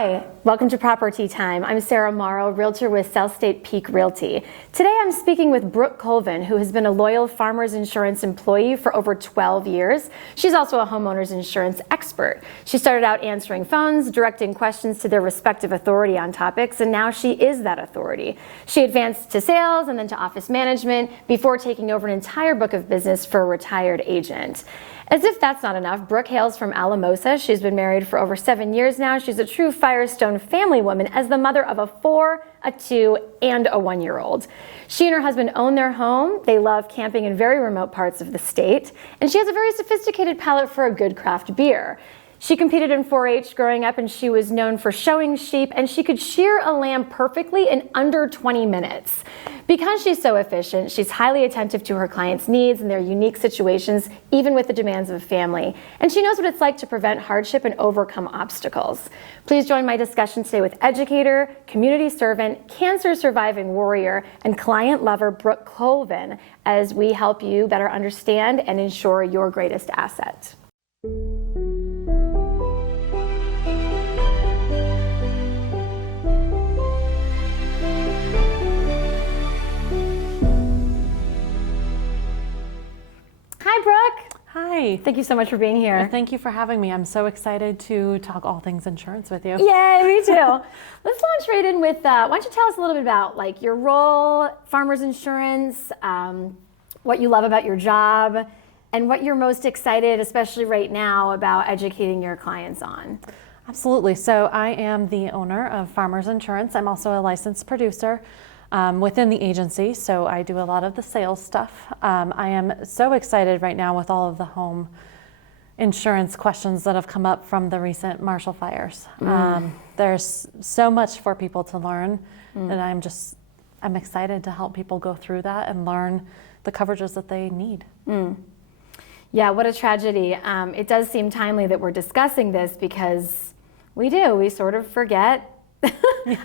Hi, welcome to Property Time. I'm Sarah Morrow, Realtor with South State Peak Realty. Today I'm speaking with Brooke Colvin, who has been a loyal Farmers Insurance employee for over 12 years. She's also a homeowner's insurance expert. She started out answering phones, directing questions to their respective authority on topics, and now she is that authority. She advanced to sales and then to office management before taking over an entire book of business for a retired agent. As if that's not enough, Brooke hails from Alamosa. She's been married for over 7 years now. She's a true Firestone family woman as the mother of a 4, a 2, and a 1-year-old. She and her husband own their home. They love camping in very remote parts of the state. And she has a very sophisticated palate for a good craft beer. She competed in 4-H growing up, and she was known for showing sheep, and she could shear a lamb perfectly in under 20 minutes. Because she's so efficient, she's highly attentive to her clients' needs and their unique situations, even with the demands of a family. And she knows what it's like to prevent hardship and overcome obstacles. Please join my discussion today with educator, community servant, cancer-surviving warrior, and client lover Brooke Colvin as we help you better understand and insure your greatest asset. Hi, Brooke. Hi. Thank you so much for being here. Well, thank you for having me. I'm so excited to talk all things insurance with you. Yay, me too. Let's launch right in with, why don't you tell us a little bit about like your role, Farmers Insurance, what you love about your job, and what you're most excited, especially right now, about educating your clients on. Absolutely. So I am the owner of Farmers Insurance. I'm also a licensed producer within the agency, so I do a lot of the sales stuff. I am so excited right now with all of the home insurance questions that have come up from the recent Marshall fires. There's so much for people to learn, and I'm excited to help people go through that and learn the coverages that they need. Yeah, what a tragedy. It does seem timely that we're discussing this because we sort of forget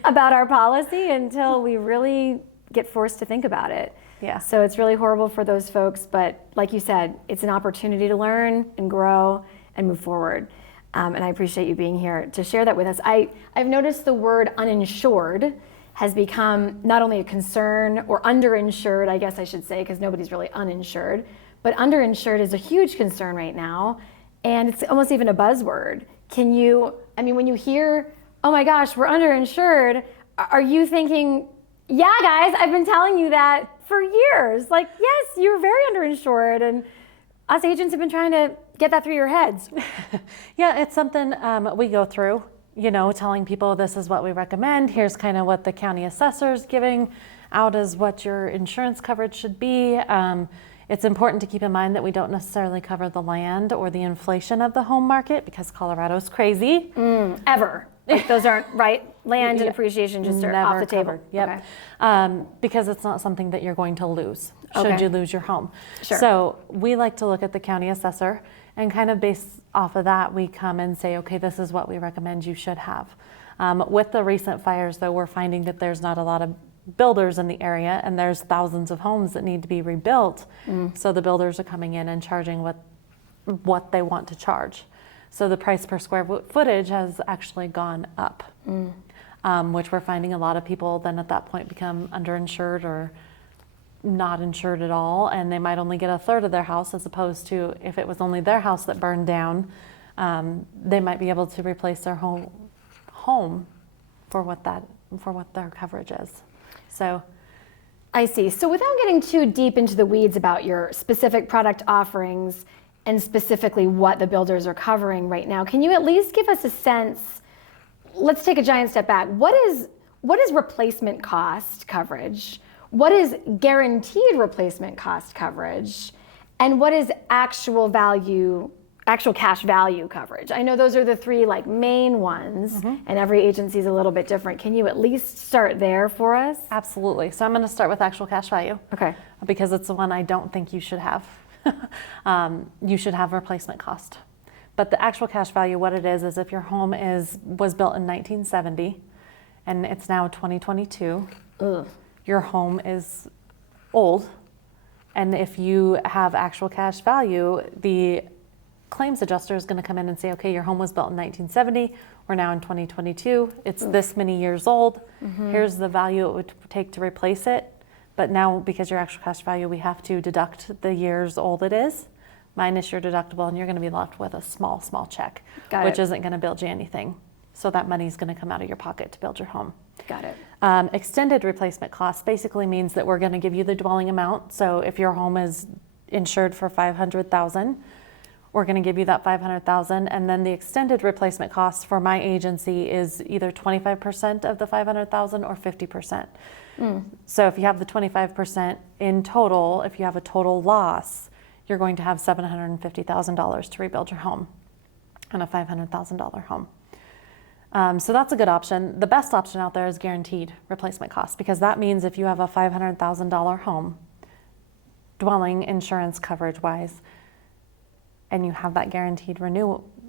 about our policy until we really get forced to think about it. Yeah. So it's really horrible for those folks, but like you said, it's an opportunity to learn and grow and move forward. And I appreciate you being here to share that with us. I've noticed the word uninsured has become not only a concern, or underinsured, I guess I should say, because nobody's really uninsured, but underinsured is a huge concern right now, and it's almost even a buzzword. When you hear, oh my gosh, we're underinsured, are you thinking, yeah guys, I've been telling you that for years. Like, yes, you're very underinsured, and us agents have been trying to get that through your heads. Yeah, it's something we go through, telling people this is what we recommend. Here's kind of what the county assessor's giving out as what your insurance coverage should be. It's important to keep in mind that we don't necessarily cover the land or the inflation of the home market because Colorado's crazy. Ever. Like those aren't, right? Land and depreciation just are off the table. Yep. Okay. Because it's not something that you're going to lose should you lose your home. Sure. So we like to look at the county assessor and kind of based off of that, we come and say, okay, this is what we recommend you should have. With the recent fires, though, we're finding that there's not a lot of builders in the area, and there's thousands of homes that need to be rebuilt. So the builders are coming in and charging what they want to charge. So the price per square footage has actually gone up, which we're finding a lot of people then at that point become underinsured or not insured at all, and they might only get a third of their house, as opposed to if it was only their house that burned down, they might be able to replace their home for what their coverage is. So I see. So without getting too deep into the weeds about your specific product offerings and specifically what the builders are covering right now, can you at least give us a sense? Let's take a giant step back. What is replacement cost coverage? What is guaranteed replacement cost coverage? And what is actual cash value coverage? I know those are the three main ones, and every agency is a little bit different. Can you at least start there for us? Absolutely. So I'm going to start with actual cash value. Okay. Because it's the one I don't think you should have. You should have replacement cost. But the actual cash value, what it is if your home was built in 1970 and it's now 2022, your home is old. And if you have actual cash value, the claims adjuster is going to come in and say, okay, your home was built in 1970. We're now in 2022. It's this many years old. Here's the value it would take to replace it. But now, because your actual cash value, we have to deduct the years old it is, minus your deductible, and you're going to be left with a small check, which isn't going to build you anything. So that money is going to come out of your pocket to build your home. Got it. Extended replacement cost basically means that we're going to give you the dwelling amount. So if your home is insured for $500,000, we're going to give you that $500,000, and then the extended replacement cost for my agency is either 25% of the $500,000 or 50%. So if you have the 25% in total, if you have a total loss, you're going to have $750,000 to rebuild your home on a $500,000 home. So that's a good option. The best option out there is guaranteed replacement cost, because that means if you have a $500,000 home, dwelling insurance coverage wise, and you have that guaranteed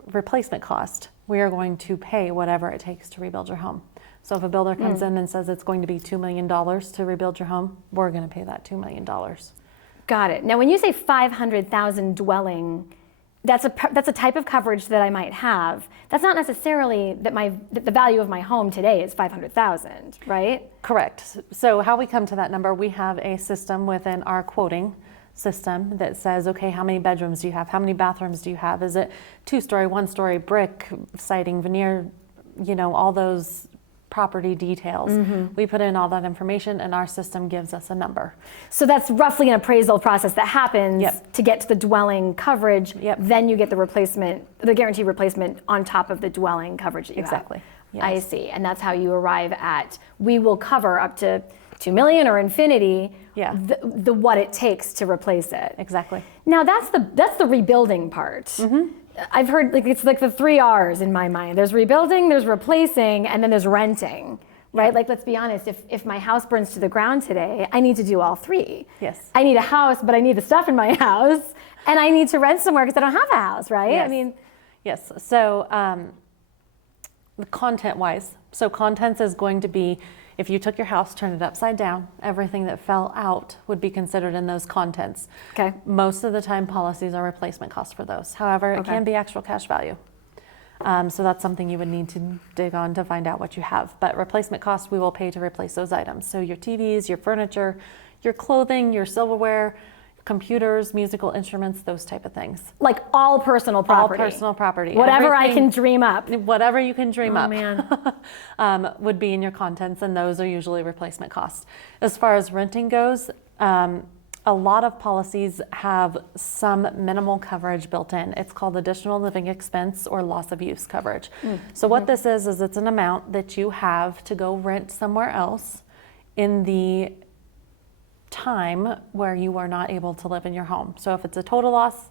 replacement cost, we are going to pay whatever it takes to rebuild your home. So if a builder comes in and says it's going to be $2 million to rebuild your home, we're going to pay that $2 million. Got it. Now, when you say 500,000 dwelling, that's a type of coverage that I might have. That's not necessarily that the value of my home today is 500,000, right? Correct. So how we come to that number, we have a system within our quoting system that says, okay, how many bedrooms do you have? How many bathrooms do you have? Is it 2-story, 1-story, brick, siding, veneer, all those property details. We put in all that information and our system gives us a number. So that's roughly an appraisal process that happens to get to the dwelling coverage. Then you get the guaranteed replacement on top of the dwelling coverage that you have. Yes. I see. And that's how you arrive at, we will cover up to $2 million or infinity, the what it takes to replace it. Exactly. Now that's the rebuilding part. I've heard it's like the 3 R's in my mind. There's rebuilding, there's replacing, and then there's renting, right? Like, let's be honest, if my house burns to the ground today, I need to do all 3. Yes. I need a house, but I need the stuff in my house, and I need to rent somewhere because I don't have a house, right? Yes. I mean, yes. So content-wise, contents is going to be, if you took your house, turned it upside down, everything that fell out would be considered in those contents. Okay. Most of the time, policies are replacement costs for those. However, it can be actual cash value. So that's something you would need to dig on to find out what you have. But replacement cost, we will pay to replace those items. So your TVs, your furniture, your clothing, your silverware, computers, musical instruments, those type of things. Like all personal property. All personal property. Whatever I can dream up. Whatever you can dream up. Man. Would be in your contents, and those are usually replacement costs. As far as renting goes, a lot of policies have some minimal coverage built in. It's called additional living expense or loss of use coverage. So what this is it's an amount that you have to go rent somewhere else in the time where you are not able to live in your home. So if it's a total loss,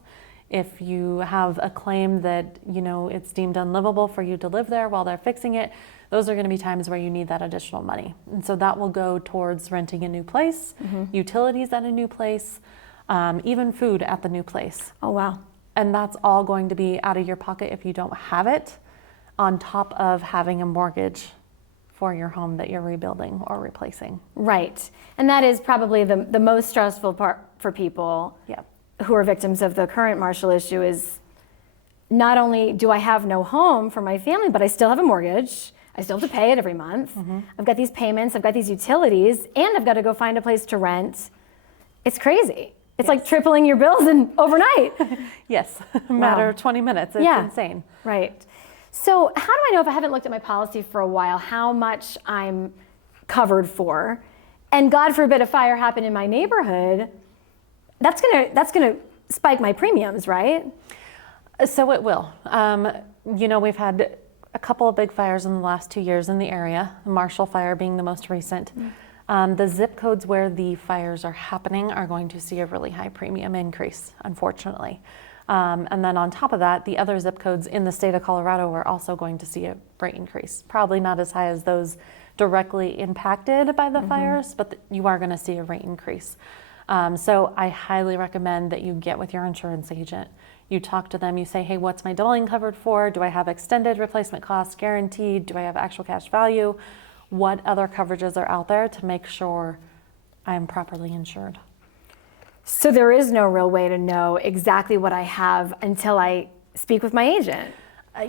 if you have a claim that it's deemed unlivable for you to live there while they're fixing it, those are going to be times where you need that additional money. And so that will go towards renting a new place, utilities at a new place, even food at the new place. Oh, wow. And that's all going to be out of your pocket if you don't have it, on top of having a mortgage for your home that you're rebuilding or replacing. Right. And that is probably the most stressful part for people who are victims of the current Marshall issue is not only do I have no home for my family, but I still have a mortgage. I still have to pay it every month. I've got these payments, I've got these utilities, and I've got to go find a place to rent. It's crazy. It's like tripling your bills overnight. Yes, a matter of 20 minutes. It's insane. Right. So how do I know, if I haven't looked at my policy for a while, how much I'm covered for? And God forbid a fire happened in my neighborhood, that's gonna spike my premiums, right? So it will. We've had a couple of big fires in the last 2 years in the area, the Marshall fire being the most recent. The zip codes where the fires are happening are going to see a really high premium increase, unfortunately. And then on top of that, the other zip codes in the state of Colorado are also going to see a rate increase. Probably not as high as those directly impacted by the fires, but you are going to see a rate increase. So I highly recommend that you get with your insurance agent. You talk to them, you say, hey, what's my dwelling covered for? Do I have extended replacement costs guaranteed? Do I have actual cash value? What other coverages are out there to make sure I'm properly insured? So there is no real way to know exactly what I have until I speak with my agent.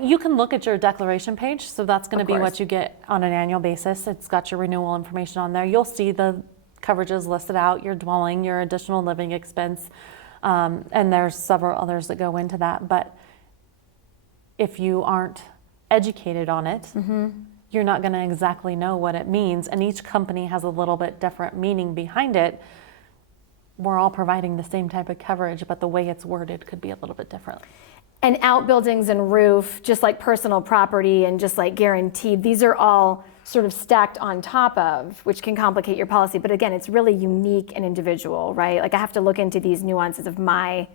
You can look at your declaration page, so that's going to Of be course. what you get on an annual basis. It's got your renewal information on there. You'll see the coverages listed out, your dwelling, your additional living expense, and there's several others that go into that. But if you aren't educated on it, you're not going to exactly know what it means, and each company has a little bit different meaning behind it. We're all providing the same type of coverage, but the way it's worded could be a little bit different. And outbuildings and roof, just like personal property and just like guaranteed, these are all sort of stacked on top of, which can complicate your policy. But again, it's really unique and individual, right? Like I have to look into these nuances of my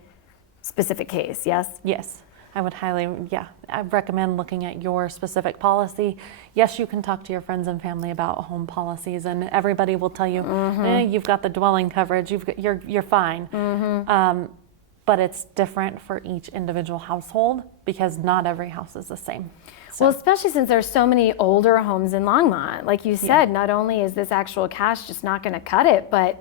specific case, yes? Yes, I would I recommend looking at your specific policy. Yes, you can talk to your friends and family about home policies, and everybody will tell you, you've got the dwelling coverage, you're fine. But it's different for each individual household because not every house is the same. So, Well, especially since there's so many older homes in Longmont. Like you said, not only is this actual cash just not going to cut it, but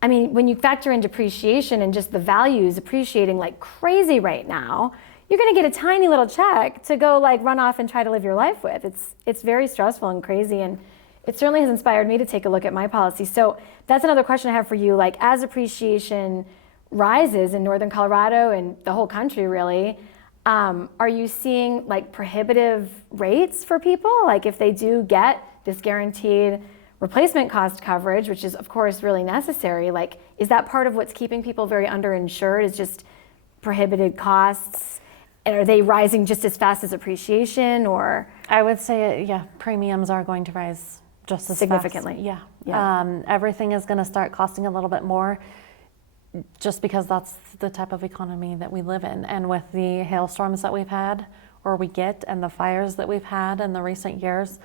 I mean, when you factor in depreciation and just the values appreciating like crazy right now, you're going to get a tiny little check to go like run off and try to live your life with. It's very stressful and crazy, and it certainly has inspired me to take a look at my policy. So that's another question I have for you. Like as appreciation rises in northern Colorado and the whole country really, are you seeing like prohibitive rates for people? Like if they do get this guaranteed replacement cost coverage, which is of course really necessary, like is that part of what's keeping people very underinsured, is just prohibited costs? And are they rising just as fast as appreciation, or? I would say, premiums are going to rise just as Significantly. fast. Yeah. Everything is going to start costing a little bit more, just because that's the type of economy that we live in. And with the hailstorms that we've had, or we get, and the fires that we've had in the recent years,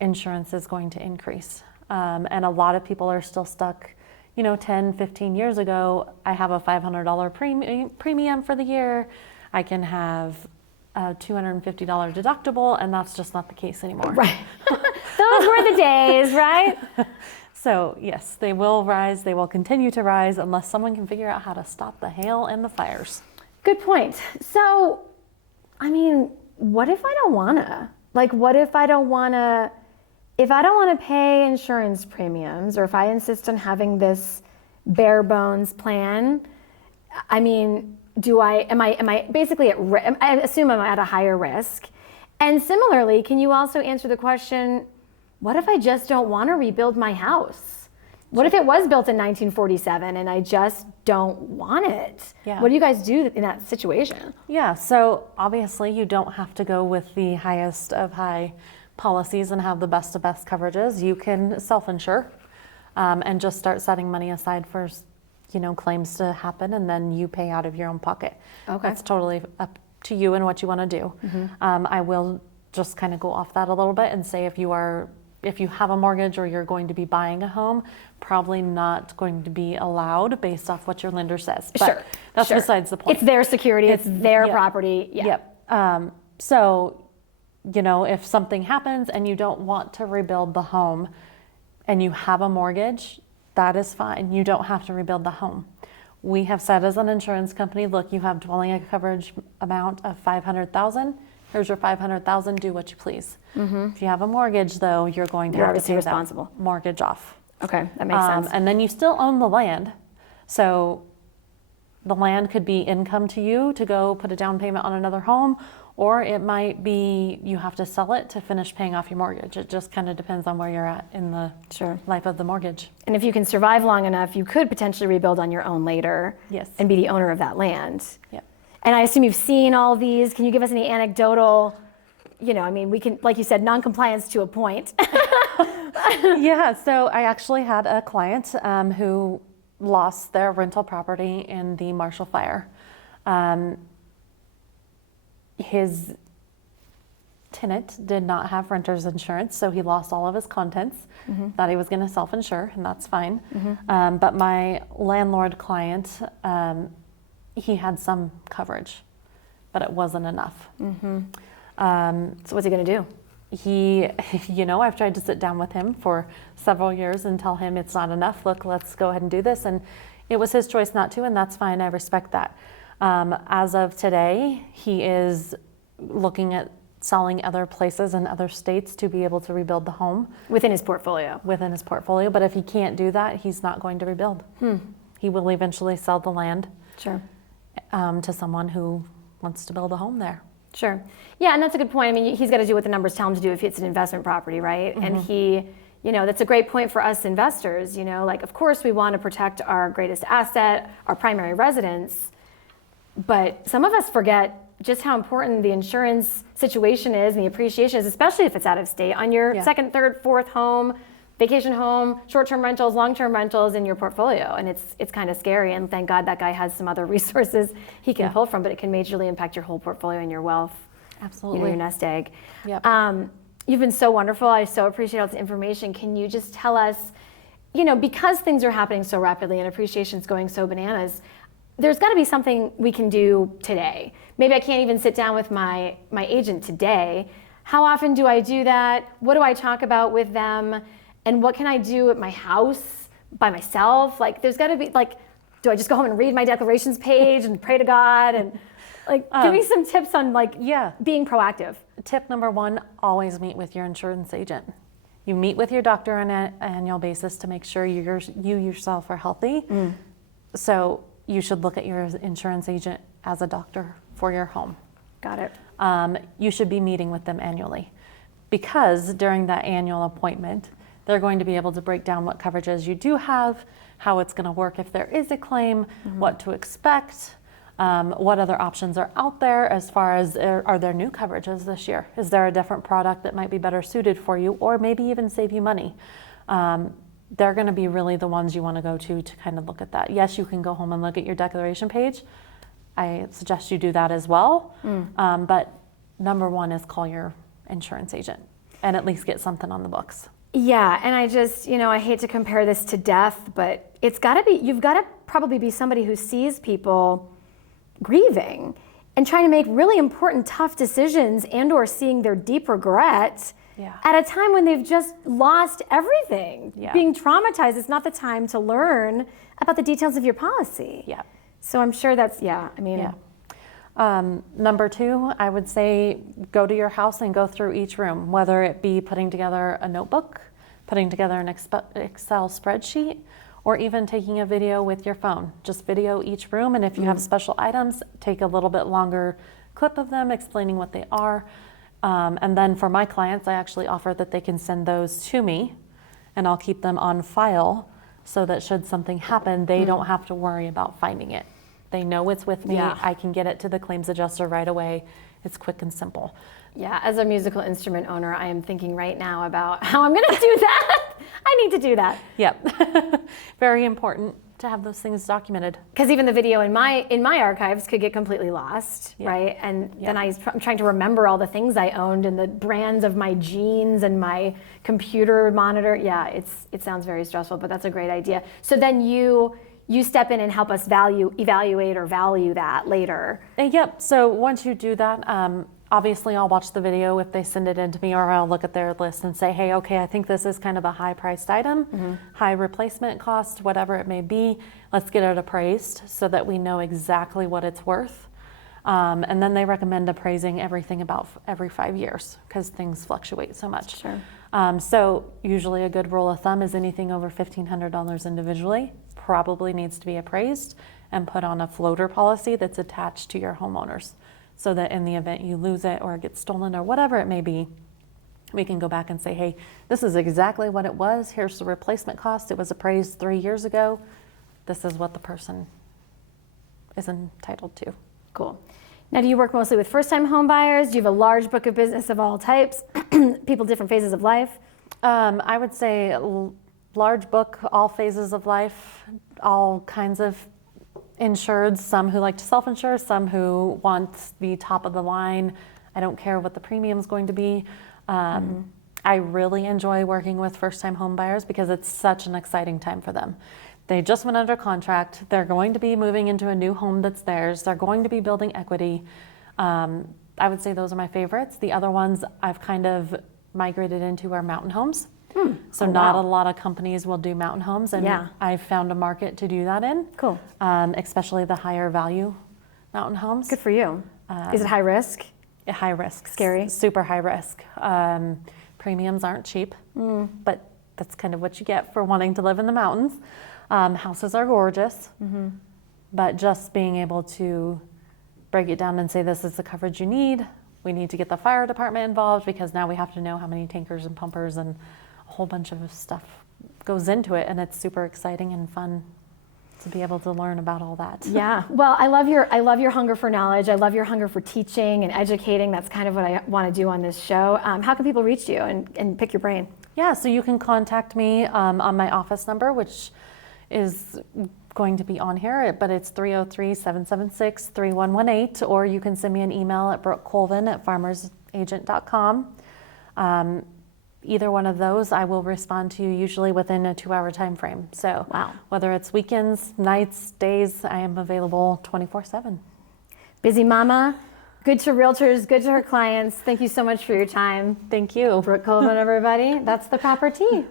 insurance is going to increase. And a lot of people are still stuck, 10, 15 years ago, I have a $500 premium for the year. I can have a $250 deductible, and that's just not the case anymore. Right. Those were the days, right? So yes, they will rise. They will continue to rise unless someone can figure out how to stop the hail and the fires. Good point. So, I mean, what if I don't wanna? Like, what if I don't wanna pay insurance premiums, or if I insist on having this bare bones plan? I mean, am I basically at risk? I assume I'm at a higher risk. And similarly, can you also answer the question, what if I just don't want to rebuild my house? What if it was built in 1947 and I just don't want it? Yeah. What do you guys do in that situation? Yeah, so obviously you don't have to go with the highest of high policies and have the best of best coverages. You can self-insure and just start setting money aside for claims to happen, and then you pay out of your own pocket. Okay. That's totally up to you and what you want to do. I will just kind of go off that a little bit and say if you have a mortgage or you're going to be buying a home, probably not going to be allowed based off what your lender says. But that's besides the point. It's their security, it's their property. Yeah. Yep. So, if something happens and you don't want to rebuild the home and you have a mortgage, that is fine. You don't have to rebuild the home. We have said as an insurance company, look, you have dwelling coverage amount of $500,000. Here's your $500,000. Do what you please. If you have a mortgage, though, you're going to have to pay that mortgage off. Okay, that makes sense. And then you still own the land, so the land could be income to you to go put a down payment on another home, or it might be you have to sell it to finish paying off your mortgage. It just kind of depends on where you're at in the life of the mortgage. And if you can survive long enough, you could potentially rebuild on your own later. Yes. And be the owner of that land. Yep. And I assume you've seen all of these. Can you give us any anecdotal, we can, like you said, non-compliance to a point. Yeah, so I actually had a client who lost their rental property in the Marshall fire. His tenant did not have renter's insurance, so he lost all of his contents. Thought he was going to self-insure, and that's fine. But my landlord client, he had some coverage, but it wasn't enough. So what's he going to do? I've tried to sit down with him for several years and tell him it's not enough. Look, let's go ahead and do this. And it was his choice not to, and that's fine. I respect that. As of today, he is looking at selling other places in other states to be able to rebuild the home. Within his portfolio? Within his portfolio, but if he can't do that, he's not going to rebuild. He will eventually sell the land Sure. To someone who wants to build a home there. Sure. Yeah, and that's a good point. I mean, he's got to do what the numbers tell him to do if it's an investment property, right? And he, that's a great point for us investors, like, of course we want to protect our greatest asset, our primary residence, but some of us forget just how important the insurance situation is and the appreciation is, especially if it's out of state, on your second, third, fourth home, vacation home, short-term rentals, long-term rentals in your portfolio. And it's kind of scary. And thank God that guy has some other resources he can pull from, but it can majorly impact your whole portfolio and your wealth. Absolutely. Your nest egg. Yep. You've been so wonderful. I so appreciate all this information. Can you just tell us, because things are happening so rapidly and appreciation's going so bananas, there's got to be something we can do today. Maybe I can't even sit down with my agent today. How often do I do that? What do I talk about with them? And what can I do at my house by myself? Like, there's got to be, do I just go home and read my declarations page and pray to God? And give me some tips on being proactive. Tip number one, always meet with your insurance agent. You meet with your doctor on an annual basis to make sure you yourself are healthy. So you should look at your insurance agent as a doctor for your home. Got it. You should be meeting with them annually, because during that annual appointment, they're going to be able to break down what coverages you do have, how it's going to work if there is a claim, what to expect, what other options are out there as far as are there new coverages this year? Is there a different product that might be better suited for you or maybe even save you money? They're going to be really the ones you want to go to kind of look at that. Yes, you can go home and look at your declaration page. I suggest you do that as well. But number one is call your insurance agent and at least get something on the books. Yeah, and I just, I hate to compare this to death, but you've got to probably be somebody who sees people grieving and trying to make really important, tough decisions and or seeing their deep regret at a time when they've just lost everything. Being traumatized is not the time to learn about the details of your policy. So I'm sure that's, Number two, I would say go to your house and go through each room, whether it be putting together a notebook, putting together an Excel spreadsheet, or even taking a video with your phone. Just video each room, and if you have special items, take a little bit longer clip of them explaining what they are. And then for my clients, I actually offer that they can send those to me, and I'll keep them on file so that should something happen, they don't have to worry about finding it. They know it's with me. I can get it to the claims adjuster right away. It's quick and simple. Yeah, as a musical instrument owner, I am thinking right now about how I'm going to do that. I need to do that. Yep. Very important to have those things documented. Because even the video in my archives could get completely lost, right? And then I'm trying to remember all the things I owned and the brands of my jeans and my computer monitor. Yeah, it sounds very stressful, but that's a great idea. So then you step in and help us evaluate or value that later. Yep. So once you do that, obviously I'll watch the video if they send it in to me, or I'll look at their list and say, hey, okay, I think this is kind of a high priced item, high replacement cost, whatever it may be. Let's get it appraised so that we know exactly what it's worth. And then they recommend appraising everything about every 5 years because things fluctuate so much. Sure. So usually a good rule of thumb is anything over $1,500 individually probably needs to be appraised and put on a floater policy that's attached to your homeowners, so that in the event you lose it or it gets stolen or whatever it may be, we can go back and say, hey, this is exactly what it was. Here's the replacement cost. It was appraised 3 years ago. This is what the person is entitled to. Cool. Now, do you work mostly with first-time home buyers? Do you have a large book of business of all types, people different phases of life? I would say large book, all phases of life, all kinds of insureds, some who like to self-insure, some who want the top of the line. I don't care what the premium is going to be. I really enjoy working with first-time home buyers because it's such an exciting time for them. They just went under contract. They're going to be moving into a new home that's theirs. They're going to be building equity. I would say those are my favorites. The other ones I've kind of migrated into are mountain homes. So not a lot of companies will do mountain homes, and I've found a market to do that in. Cool. Especially the higher value mountain homes. Good for you. Is it high risk? High risk. Scary? Super high risk. Premiums aren't cheap, but that's kind of what you get for wanting to live in the mountains. Houses are gorgeous, but just being able to break it down and say, this is the coverage you need. We need to get the fire department involved because now we have to know how many tankers and pumpers and a whole bunch of stuff goes into it, and it's super exciting and fun to be able to learn about all that. Yeah. Well, I love your hunger for knowledge. I love your hunger for teaching and educating. That's kind of what I want to do on this show. How can people reach you and pick your brain? Yeah, so you can contact me on my office number, which is going to be on here, but it's 303-776-3118, or you can send me an email at brookecolvin@farmersagent.com. Either one of those, I will respond to you usually within a 2-hour time frame. So wow. Whether it's weekends, nights, days, I am available 24/7. Busy mama, good to realtors, good to her clients. Thank you so much for your time. Thank you. Brooke Colvin, everybody. That's the proper tea.